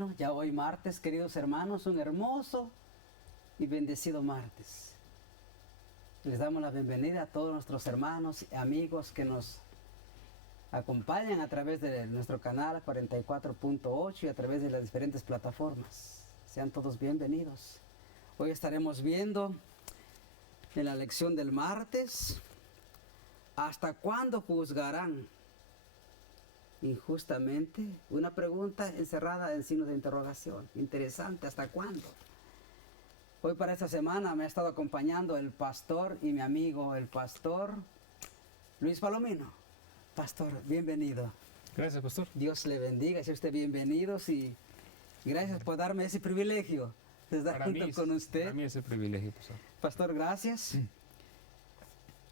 Bueno, ya hoy martes, queridos hermanos, un hermoso y bendecido martes. Les damos la bienvenida a todos nuestros hermanos y amigos que nos acompañan a través de nuestro canal 44.8 y a través de las diferentes plataformas. Sean todos bienvenidos. Hoy estaremos viendo en la lección del martes, ¿hasta cuándo juzgarán injustamente? Una pregunta encerrada en signo de interrogación. Interesante, ¿hasta cuándo? Hoy para esta semana me ha estado acompañando el pastor y mi amigo, el pastor Luis Palomino. Pastor, bienvenido. Gracias, pastor. Dios le bendiga, sea usted bienvenidos y gracias por darme ese privilegio de estar junto con usted. Para mí es el privilegio, pastor. Pastor, gracias.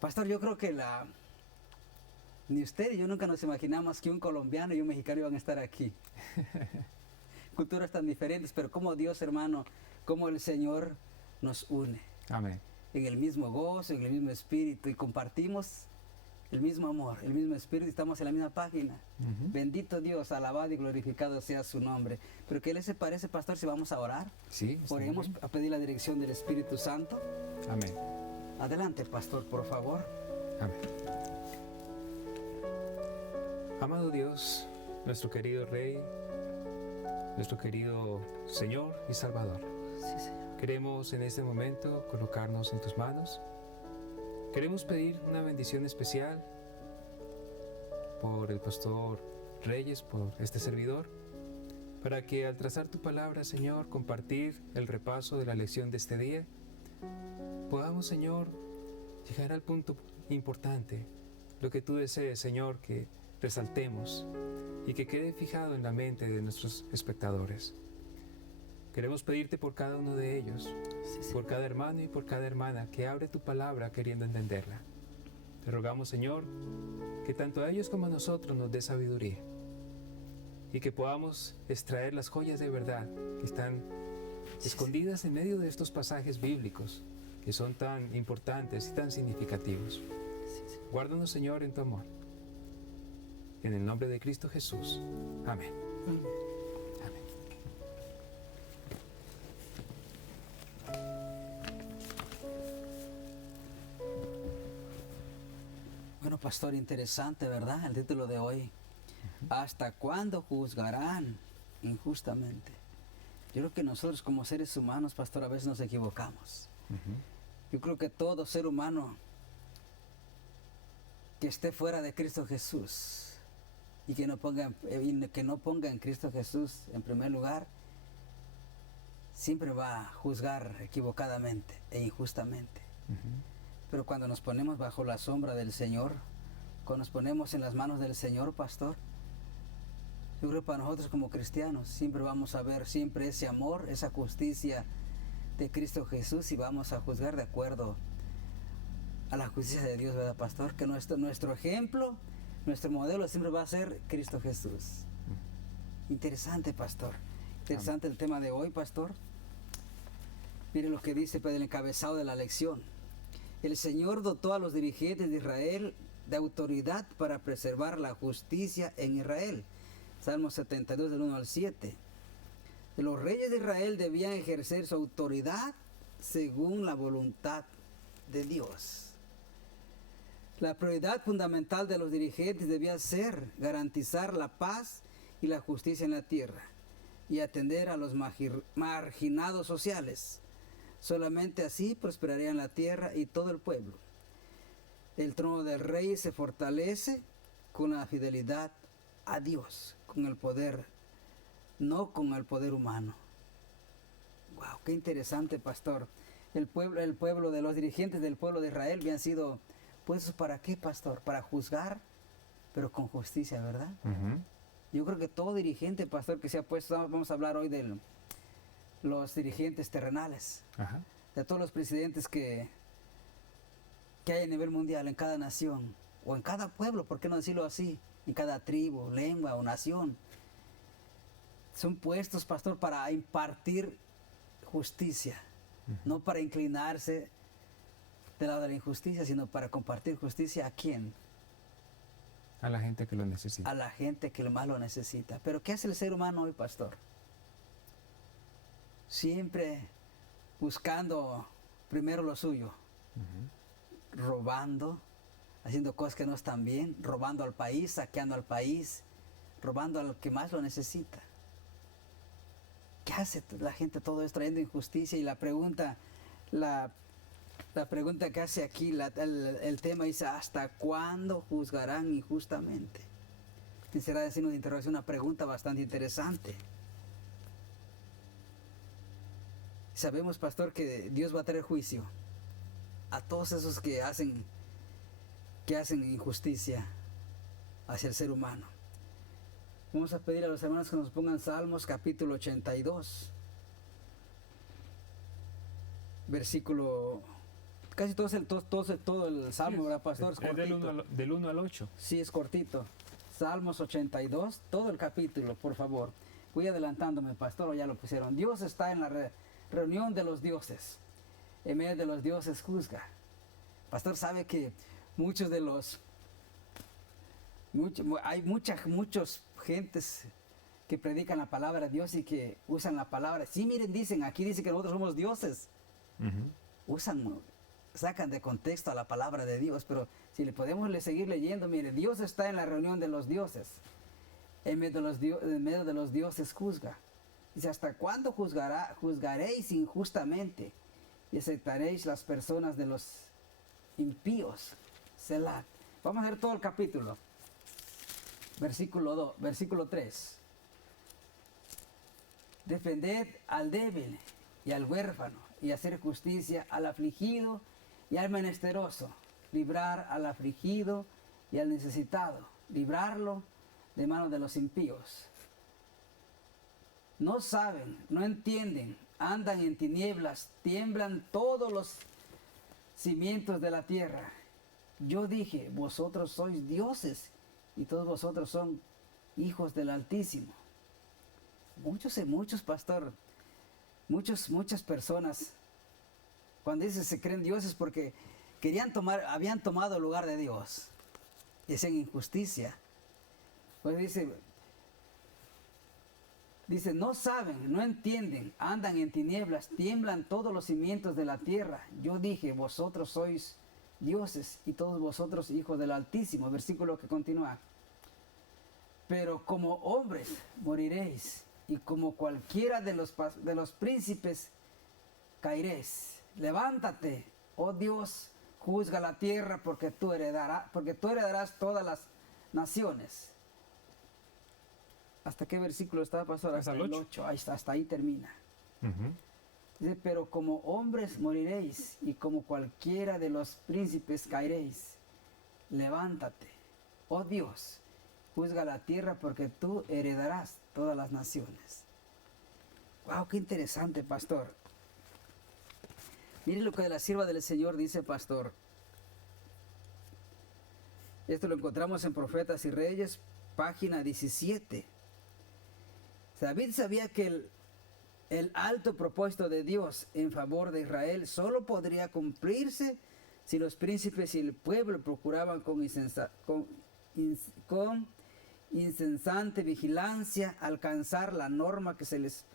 Pastor, yo creo que ni usted y yo nunca nos imaginamos que un colombiano y un mexicano iban a estar aquí. Culturas tan diferentes, pero como Dios, hermano, como el Señor nos une. Amén. En el mismo gozo, en el mismo espíritu, y compartimos el mismo amor, el mismo espíritu, y estamos en la misma página. Bendito Dios, alabado y glorificado sea su nombre. Pero ¿qué le parece, pastor, si vamos a orar? Sí. Oremos a pedir la dirección del Espíritu Santo. Amén. Adelante, pastor, por favor. Amén. Amado Dios, nuestro querido Rey, nuestro querido Señor y Salvador, Sí, Señor. queremos en este momento colocarnos en tus manos. Queremos pedir una bendición especial por el pastor Reyes, por este servidor, para que al trazar tu palabra, Señor, compartir el repaso de la lección de este día, podamos, Señor, llegar al punto importante, lo que tú desees, Señor, que resaltemos y que quede fijado en la mente de nuestros espectadores. Queremos pedirte por cada uno de ellos, por cada hermano y por cada hermana que abre tu palabra queriendo entenderla. Te rogamos, Señor, que tanto a ellos como a nosotros nos dé sabiduría y que podamos extraer las joyas de verdad que están escondidas en medio de estos pasajes bíblicos que son tan importantes y tan significativos. Guárdanos, Señor, en tu amor. En el nombre de Cristo Jesús. Amén. Amén. Bueno, pastor, interesante, ¿verdad? El título de hoy. ¿Hasta cuándo juzgarán injustamente? Yo creo que nosotros como seres humanos, pastor, a veces nos equivocamos. Yo creo que todo ser humano que esté fuera de Cristo Jesús y que no ponga en Cristo Jesús en primer lugar, siempre va a juzgar equivocadamente e injustamente. Pero cuando nos ponemos bajo la sombra del Señor, cuando nos ponemos en las manos del Señor, pastor, yo creo que para nosotros como cristianos siempre vamos a ver siempre ese amor, esa justicia de Cristo Jesús, y vamos a juzgar de acuerdo a la justicia de Dios, ¿verdad, pastor? Que nuestro ejemplo, nuestro modelo siempre va a ser Cristo Jesús. Interesante, pastor. Interesante el tema de hoy, pastor. Mire lo que dice el encabezado de la lección. El Señor dotó a los dirigentes de Israel de autoridad para preservar la justicia en Israel. Salmo 72, del 1 al 7. Los reyes de Israel debían ejercer su autoridad según la voluntad de Dios. La prioridad fundamental de los dirigentes debía ser garantizar la paz y la justicia en la tierra y atender a los marginados sociales. Solamente así prosperarían la tierra y todo el pueblo. El trono del rey se fortalece con la fidelidad a Dios, con el poder, no con el poder humano. Wow, qué interesante, pastor. El pueblo de los dirigentes del pueblo de Israel habían sido puestos ¿para qué, pastor? Para juzgar, pero con justicia, ¿verdad? Yo creo que todo dirigente, pastor, que se ha puesto, vamos a hablar hoy de los dirigentes terrenales, de todos los presidentes que hay a nivel mundial, en cada nación, o en cada pueblo, ¿por qué no decirlo así? En cada tribu, lengua o nación. Son puestos, pastor, para impartir justicia, no para inclinarse del lado de la injusticia, sino para compartir justicia. ¿A quién? A la gente que lo necesita. A la gente que más lo necesita. Pero ¿qué hace el ser humano hoy, pastor? siempre buscando primero lo suyo, robando, haciendo cosas que no están bien, robando al país, saqueando al país, robando al que más lo necesita. ¿Qué hace la gente todo esto, trayendo injusticia? Y la pregunta que hace aquí, el tema dice, ¿hasta cuándo juzgarán injustamente? Quisiera decir una interrogación, una pregunta bastante interesante. Sabemos, pastor, que Dios va a traer juicio a todos esos que hacen injusticia hacia el ser humano. Vamos a pedir a los hermanos que nos pongan Salmos capítulo 82, versículo, casi todo el Salmo, ¿verdad, pastor? Es del 1 al 8. Sí, es cortito. Salmos 82, todo el capítulo, por favor. Voy adelantándome, pastor, o ya lo pusieron. Dios está en la reunión de los dioses. En medio de los dioses juzga. Pastor, sabe que hay muchas gentes que predican la palabra de Dios y que usan la palabra. Sí, miren, aquí dice que nosotros somos dioses. Sacan de contexto a la palabra de Dios, pero si le podemos seguir leyendo, mire, Dios está en la reunión de los dioses. En medio de los dioses juzga. Dice, ¿hasta cuándo juzgaréis injustamente y aceptaréis las personas de los impíos? Selah. Vamos a ver todo el capítulo. Versículo 3. Defended al débil y al huérfano, y hacer justicia al afligido y al menesteroso. Librar al afligido y al necesitado. Librarlo de manos de los impíos. No saben, no entienden, andan en tinieblas, tiemblan todos los cimientos de la tierra. Yo dije, vosotros sois dioses y todos vosotros son hijos del Altísimo. Muchos, pastor, muchas personas, cuando dicen se creen dioses porque habían tomado el lugar de Dios y hacen injusticia. Pues dice, no saben, no entienden, andan en tinieblas, tiemblan todos los cimientos de la tierra. Yo dije, vosotros sois dioses y todos vosotros hijos del Altísimo. Versículo que continúa. Pero como hombres moriréis, y como cualquiera de los príncipes caeréis. Levántate, oh Dios, juzga la tierra, porque tú heredarás todas las naciones. ¿Hasta qué versículo está, pastor? Hasta el 8. Hasta ahí termina. Dice, pero como hombres moriréis, y como cualquiera de los príncipes caeréis. Levántate, oh Dios, juzga la tierra, porque tú heredarás todas las naciones. Wow, qué interesante, pastor. Mire lo que la sierva del Señor dice, pastor. Esto lo encontramos en Profetas y Reyes, página 17. David sabía que el alto propósito de Dios en favor de Israel solo podría cumplirse si los príncipes y el pueblo procuraban con incesante vigilancia alcanzar la norma que se les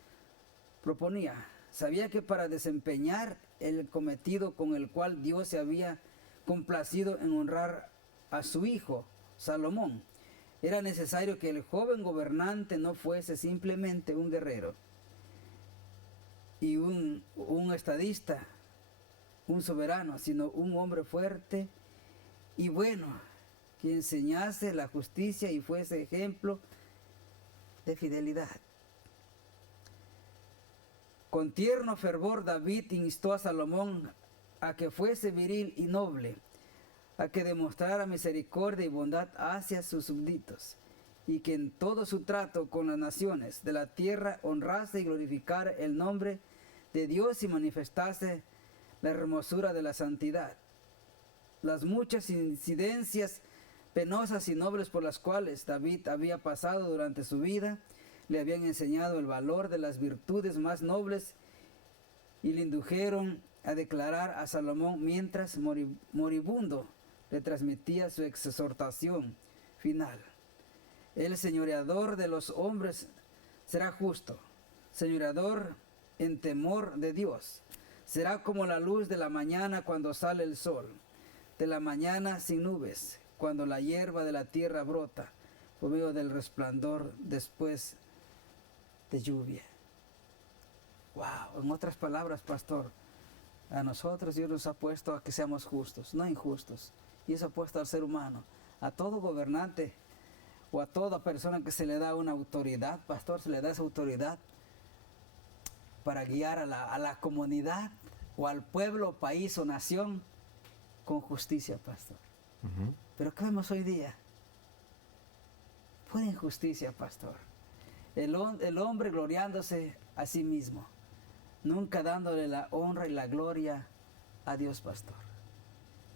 proponía. Sabía que para desempeñar el cometido con el cual Dios se había complacido en honrar a su hijo Salomón, era necesario que el joven gobernante no fuese simplemente un guerrero y un estadista, un soberano, sino un hombre fuerte y bueno, que enseñase la justicia y fuese ejemplo de fidelidad. Con tierno fervor David instó a Salomón a que fuese viril y noble, a que demostrara misericordia y bondad hacia sus súbditos, y que en todo su trato con las naciones de la tierra honrase y glorificara el nombre de Dios y manifestase la hermosura de la santidad. Las muchas incidencias penosas y nobles por las cuales David había pasado durante su vida le habían enseñado el valor de las virtudes más nobles y le indujeron a declarar a Salomón mientras moribundo le transmitía su exhortación final. El señoreador de los hombres será justo, señoreador en temor de Dios. Será como la luz de la mañana cuando sale el sol, de la mañana sin nubes, cuando la hierba de la tierra brota, por medio del resplandor después de lluvia. Wow, en otras palabras, pastor, a nosotros Dios nos ha puesto a que seamos justos, no injustos. Y eso ha puesto al ser humano, a todo gobernante o a toda persona que se le da una autoridad, pastor, se le da esa autoridad para guiar a la comunidad o al pueblo, país o nación con justicia, pastor. Pero ¿qué vemos hoy día? Pura injusticia, pastor. El hombre gloriándose a sí mismo, nunca dándole la honra y la gloria a Dios, pastor.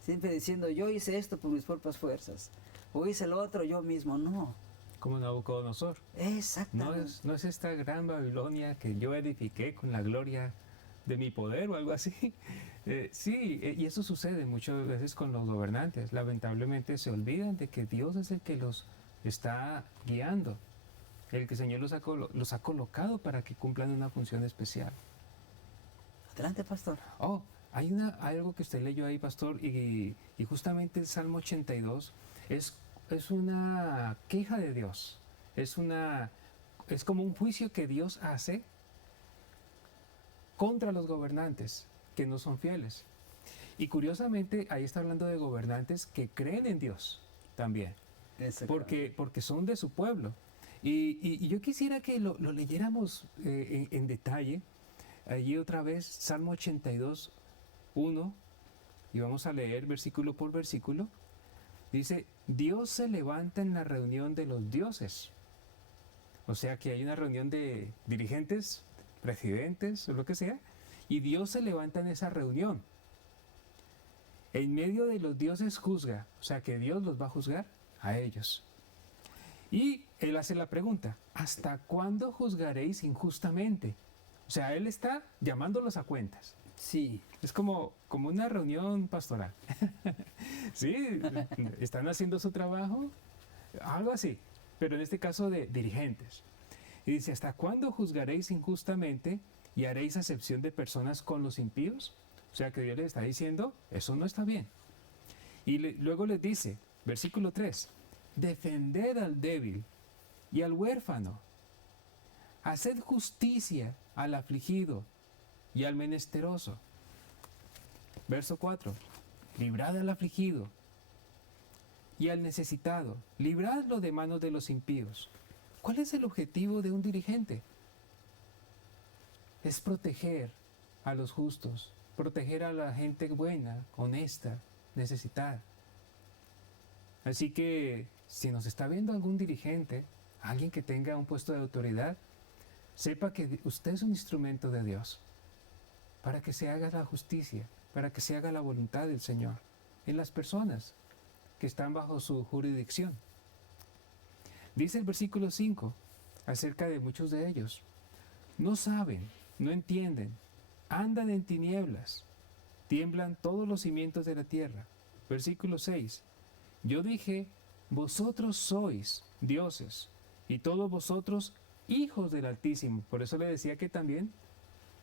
Siempre diciendo, yo hice esto por mis propias fuerzas, o hice lo otro yo mismo. No. Como Nabucodonosor. Exactamente. No es esta gran Babilonia que yo edifiqué con la gloria de mi poder o algo así. Y eso sucede muchas veces con los gobernantes. Lamentablemente se olvidan de que Dios es el que los está guiando, el que el Señor los ha colocado para que cumplan una función especial. Adelante, pastor. Hay algo que usted leyó ahí, pastor, y justamente el Salmo 82 es una queja de Dios. Es como un juicio que Dios hace contra los gobernantes que no son fieles. Y curiosamente, ahí está hablando de gobernantes que creen en Dios también, porque son de su pueblo. Y yo quisiera que lo leyéramos en detalle. Allí otra vez, Salmo 82, 1, y vamos a leer versículo por versículo. Dice, Dios se levanta en la reunión de los dioses. O sea que hay una reunión de dirigentes, presidentes o lo que sea, y Dios se levanta en esa reunión. En medio de los dioses juzga, o sea que Dios los va a juzgar a ellos. Y Él hace la pregunta, ¿hasta cuándo juzgaréis injustamente? O sea, Él está llamándolos a cuentas. Sí. Es como una reunión pastoral. Sí, están haciendo su trabajo, algo así, pero en este caso de dirigentes. Y dice, ¿hasta cuándo juzgaréis injustamente y haréis acepción de personas con los impíos? O sea que Dios les está diciendo, eso no está bien. Y luego les dice, versículo 3, defended al débil y al huérfano, haced justicia al afligido y al menesteroso. Verso 4, librad al afligido y al necesitado, libradlo de manos de los impíos. ¿Cuál es el objetivo de un dirigente? Es proteger a los justos, proteger a la gente buena, honesta, necesitada. Así que si nos está viendo algún dirigente, alguien que tenga un puesto de autoridad, sepa que usted es un instrumento de Dios para que se haga la justicia, para que se haga la voluntad del Señor en las personas que están bajo su jurisdicción. Dice el versículo 5 acerca de muchos de ellos, no saben, no entienden, andan en tinieblas, tiemblan todos los cimientos de la tierra. Versículo 6, yo dije, vosotros sois dioses y todos vosotros hijos del Altísimo. Por eso le decía que también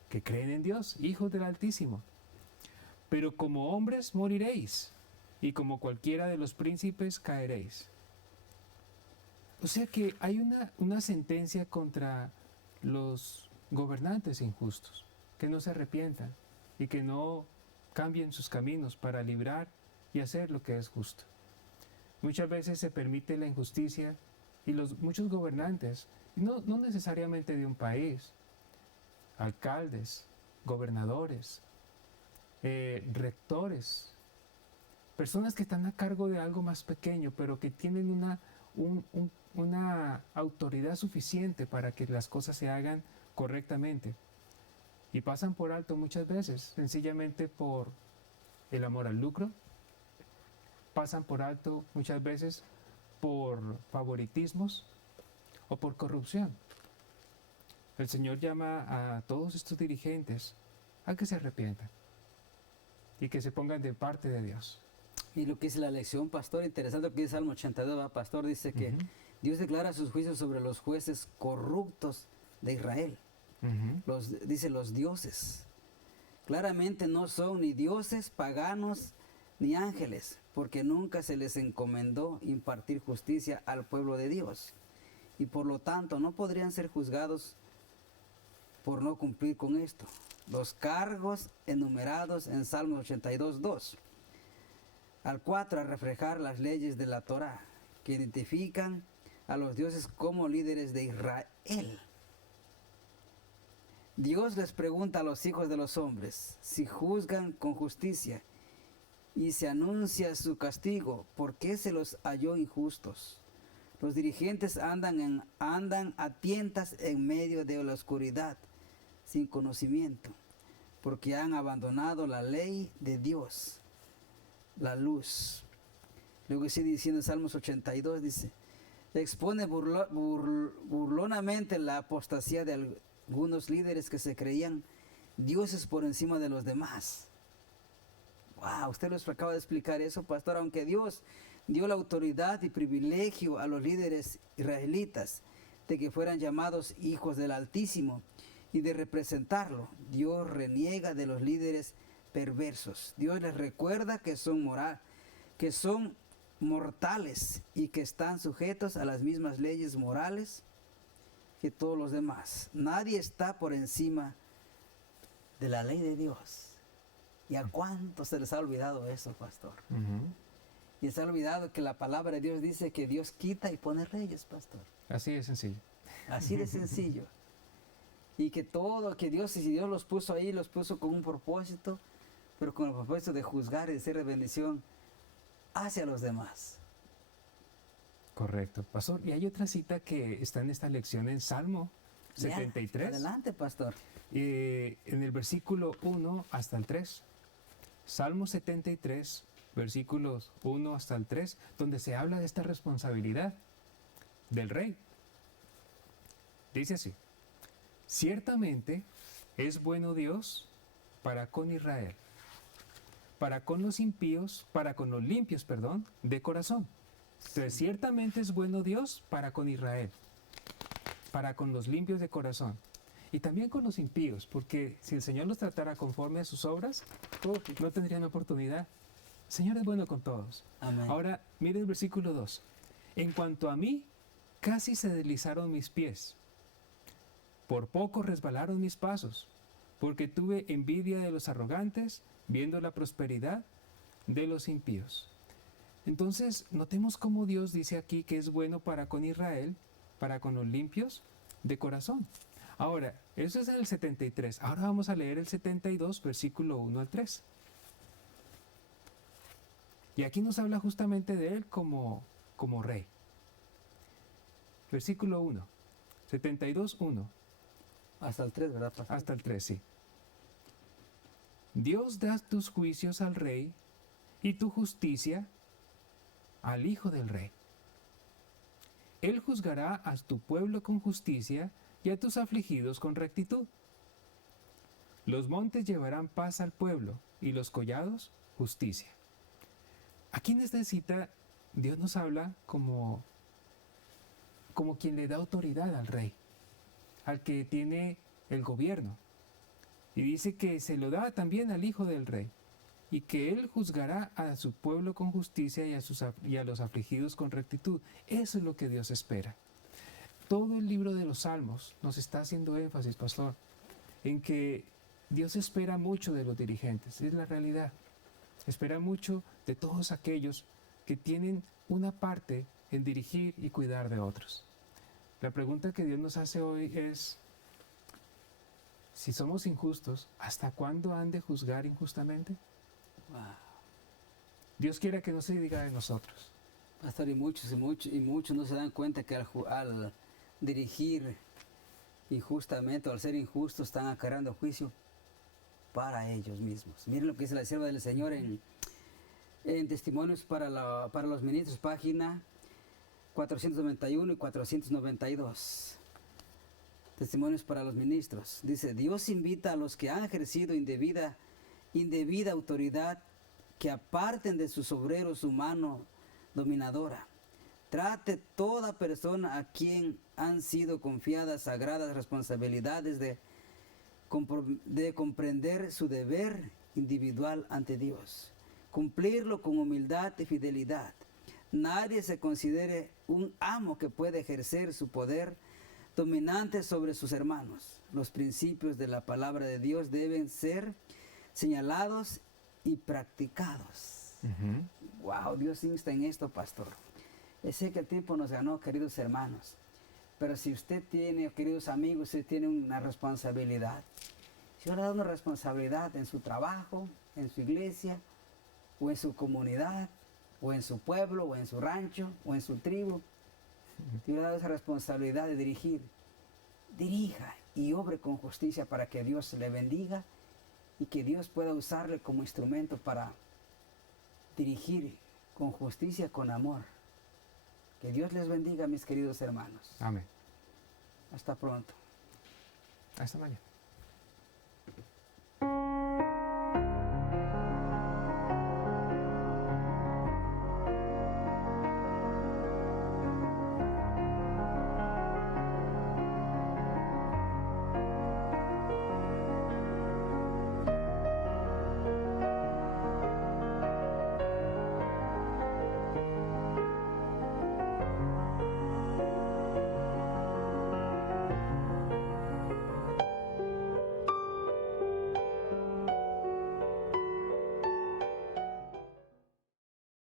que creen en Dios, hijos del Altísimo. Pero como hombres moriréis y como cualquiera de los príncipes caeréis. O sea que hay una sentencia contra los gobernantes injustos, que no se arrepientan y que no cambien sus caminos para librar y hacer lo que es justo. Muchas veces se permite la injusticia y muchos gobernantes, no necesariamente de un país, alcaldes, gobernadores, rectores, personas que están a cargo de algo más pequeño, pero que tienen una autoridad suficiente para que las cosas se hagan correctamente. Y pasan por alto muchas veces, sencillamente por el amor al lucro, pasan por alto muchas veces por favoritismos o por corrupción. El Señor llama a todos estos dirigentes a que se arrepientan y que se pongan de parte de Dios. Y lo que dice la lección, pastor, interesante lo que dice Salmo 82, pastor, dice que Dios declara sus juicios sobre los jueces corruptos de Israel. Dice los dioses. Claramente no son ni dioses paganos ni ángeles, porque nunca se les encomendó impartir justicia al pueblo de Dios. Y por lo tanto no podrían ser juzgados por no cumplir con esto. Los cargos enumerados en Salmo 82:2 al 4 a reflejar las leyes de la Torá, que identifican a los dioses como líderes de Israel. Dios les pregunta a los hijos de los hombres si juzgan con justicia y se anuncia su castigo, ¿por qué se los halló injustos? Los dirigentes andan a tientas en medio de la oscuridad, sin conocimiento, porque han abandonado la ley de Dios, la luz. Luego sigue diciendo en Salmos 82, dice, expone burlonamente la apostasía de algunos líderes que se creían dioses por encima de los demás. Wow, usted les acaba de explicar eso, pastor. Aunque Dios dio la autoridad y privilegio a los líderes israelitas de que fueran llamados hijos del Altísimo y de representarlo, Dios reniega de los líderes perversos. Dios les recuerda que son mortales y que están sujetos a las mismas leyes morales que todos los demás. Nadie está por encima de la ley de Dios. ¿Y a cuánto se les ha olvidado eso, pastor? Y se ha olvidado que la palabra de Dios dice que Dios quita y pone reyes, pastor. Así de sencillo. Así de sencillo. Y que si Dios los puso ahí, los puso con un propósito, pero con el propósito de juzgar y de ser de bendición hacia los demás. Correcto, pastor. Y hay otra cita que está en esta lección en Salmo 73. Adelante, pastor. En el versículo 1 hasta el 3. Salmo 73, versículos 1 hasta el 3, donde se habla de esta responsabilidad del rey. Dice así: ciertamente es bueno Dios para con Israel, para con los impíos, para con los limpios, de corazón. Entonces, ciertamente es bueno Dios para con Israel, para con los limpios de corazón. Y también con los impíos, porque si el Señor los tratara conforme a sus obras, no tendrían oportunidad. El Señor es bueno con todos. Amén. Ahora, mire el versículo 2. En cuanto a mí, casi se deslizaron mis pies. Por poco resbalaron mis pasos, porque tuve envidia de los arrogantes, viendo la prosperidad de los impíos. Entonces, notemos cómo Dios dice aquí que es bueno para con Israel, para con los limpios de corazón. Ahora, eso es en el 73. Ahora vamos a leer el 72, versículo 1 al 3. Y aquí nos habla justamente de él como rey. Versículo 1, 72, 1. Hasta el 3, ¿verdad, pastor? Hasta el 3, sí. Dios da tus juicios al rey y tu justicia al hijo del rey. Él juzgará a tu pueblo con justicia y a tus afligidos con rectitud. Los montes llevarán paz al pueblo y los collados justicia. Aquí en esta cita Dios nos habla como quien le da autoridad al rey, al que tiene el gobierno. Y dice que se lo da también al hijo del rey y que él juzgará a su pueblo con justicia y a los afligidos con rectitud. Eso es lo que Dios espera. Todo el libro de los Salmos nos está haciendo énfasis, pastor, en que Dios espera mucho de los dirigentes. Es la realidad. Espera mucho de todos aquellos que tienen una parte en dirigir y cuidar de otros. La pregunta que Dios nos hace hoy es: si somos injustos, ¿hasta cuándo han de juzgar injustamente? Wow. Dios quiere que no se diga de nosotros. Pastor, y muchos no se dan cuenta que al dirigir injustamente o al ser injustos están acarreando juicio para ellos mismos. Miren lo que dice la sierva del Señor en Testimonios para los Ministros, página 491 y 492. Testimonios para los ministros. Dice: Dios invita a los que han ejercido indebida autoridad que aparten de sus obreros su mano dominadora. Trate toda persona a quien han sido confiadas sagradas responsabilidades de de comprender su deber individual ante Dios, cumplirlo con humildad y fidelidad. Nadie se considere un amo que puede ejercer su poder dominante sobre sus hermanos. Los principios de la palabra de Dios deben ser señalados y practicados. Wow, Dios insta en esto, pastor. Sé que el tiempo nos ganó, queridos hermanos, pero si usted tiene, queridos amigos, usted tiene una responsabilidad. Si Dios le da una responsabilidad en su trabajo, en su iglesia, o en su comunidad, o en su pueblo, o en su rancho, o en su tribu, Dios le da esa responsabilidad de dirigir. Dirija y obre con justicia para que Dios le bendiga y que Dios pueda usarle como instrumento para dirigir con justicia, con amor. Que Dios les bendiga, mis queridos hermanos. Amén. Hasta pronto. Hasta mañana.